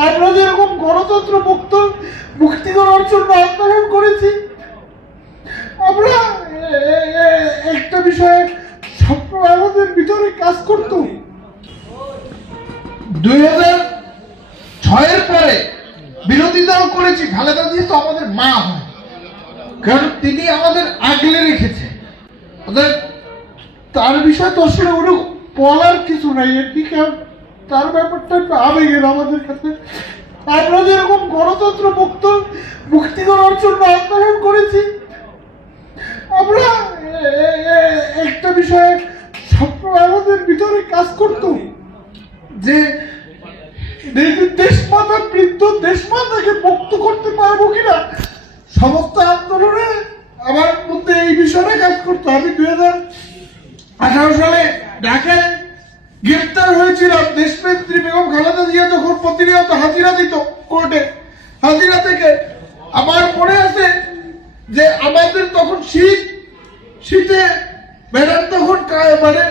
আমরা যেরকম গণতন্ত্র মুক্তিকর জন্য আন্দোলন করেছি, আমরা একটা বিষয়ে সবসময় আমাদের ভিতরে কাজ করত। 2006-এর পরে বিরোধিতাও করেছি। খালেদা জিয়া তো আমাদের মা হয়, কারণ তিনি আমাদের আগলে রেখেছে। তার বিষয় তো আসলে ওরকম বলার কিছু নাই, তার ব্যাপারটা একটু আবেগের আমাদের কাছে। আমরা যেরকম গণতন্ত্র মুক্তিকর জন্য আন্দোলন করেছি, আমরা একটা বিষয়ে সবসময় আমাদের ভিতরে কাজ করত যে দেশমাতার বৃদ্ধ দেশমাতাকে মুক্ত করতে পারবো কিনা। সমস্ত আন্দোলনে আমার মধ্যে এই বিষয়টা কাজ করতো। আমি 2018 সালে ঢাকায় গ্রেফতার হয়েছিলাম। দেশনেত্রী বেগম খালেদা জিয়া যখন প্রতিনিয়ত হাজিরা দিত কোর্টে, হাজিরা থেকে আমার মনে আছে যে আমাদের তখন শীতে ম্যাডাম তখন মানে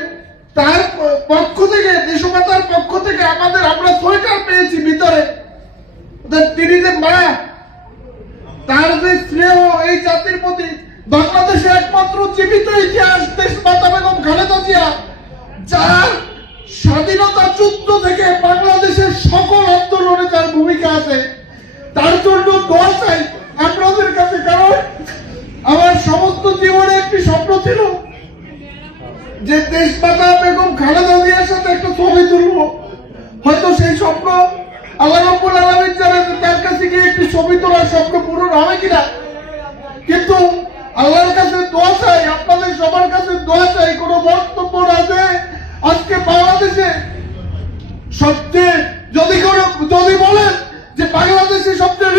তার পক্ষ থেকে, দেশমাতার পক্ষ থেকে আমরা সোয়েটার পেয়েছি ভিতরে। তিনি যে মা, তার যে স্নেহ এই জাতির প্রতি। বাংলাদেশে একমাত্র জীবিত ইতিহাস দেশমাতা বেগম খালেদা জিয়া, যার স্বাধীনতা যুদ্ধ থেকে বাংলাদেশের সকল আন্দোলনে তার ভূমিকা আছে। তার জন্য দোয়া চাই আপনাদের কাছে, কারণ আমার সমস্ত জীবনে একটি স্বপ্ন ছিল যে দেশমাতা বেগম খালেদা জিয়ার সাথে একটা ছবি তুলব। হয়তো সেই স্বপ্ন আল্লাহ রাব্বুল আলামিন জানেন তার কাছে গিয়ে একটি ছবি তোলার স্বপ্ন পূরণ হবে কিনা, কিন্তু আল্লাহর কাছে দোয়া চাই, আপনাদের সবার কাছে দোয়া চাই। কোনো বক্তব্য না যে আজকে বাংলাদেশে সবচেয়ে যদি বলেন যে বাংলাদেশে সবচেয়ে